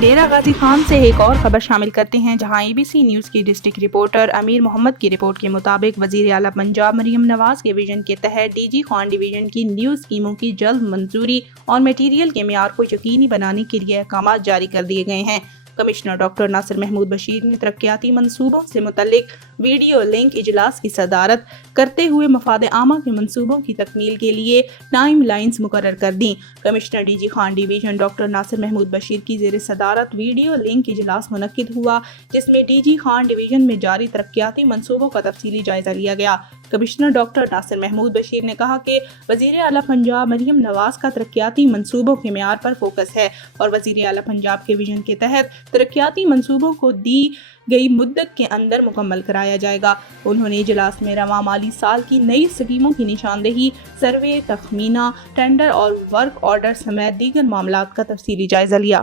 ڈیرہ غازی خان سے ایک اور خبر شامل کرتے ہیں، جہاں ABC نیوز کی ڈسٹرکٹ رپورٹر امیر محمد کی رپورٹ کے مطابق وزیر اعلیٰ پنجاب مریم نواز کے ویژن کے تحت ڈی جی خان ڈویژن کی نیو اسکیموں کی جلد منظوری اور میٹیریل کے معیار کو یقینی بنانے کے لیے احکامات جاری کر دیے گئے ہیں۔ کمشنر ڈاکٹر ناصر محمود بشیر نے ترقیاتی منصوبوں سے متعلق ویڈیو لنک اجلاس کی صدارت کرتے ہوئے مفاد عامہ کے منصوبوں کی تکمیل کے لیے ٹائم لائنز مقرر کر دیں۔ Commissioner D G Khan division doctor ناصر محمود بشیر کی زیر صدارت ویڈیو لنک اجلاس منعقد ہوا، جس میں ڈی جی خان ڈویژن میں جاری ترقیاتی منصوبوں کا تفصیلی جائزہ لیا گیا۔ کمشنر ڈاکٹر ناصر محمود بشیر نے کہا کہ وزیر اعلیٰ پنجاب مریم نواز کا ترقیاتی منصوبوں کے معیار پر فوکس ہے اور وزیر اعلیٰ پنجاب کے ویژن کے تحت ترقیاتی منصوبوں کو دی گئی مدت کے اندر مکمل کرایا جائے گا۔ انہوں نے اجلاس میں رواں مالی سال کی نئی اسکیموں کی نشاندہی، سروے، تخمینہ، ٹینڈر اور ورک آرڈر سمیت دیگر معاملات کا تفصیلی جائزہ لیا۔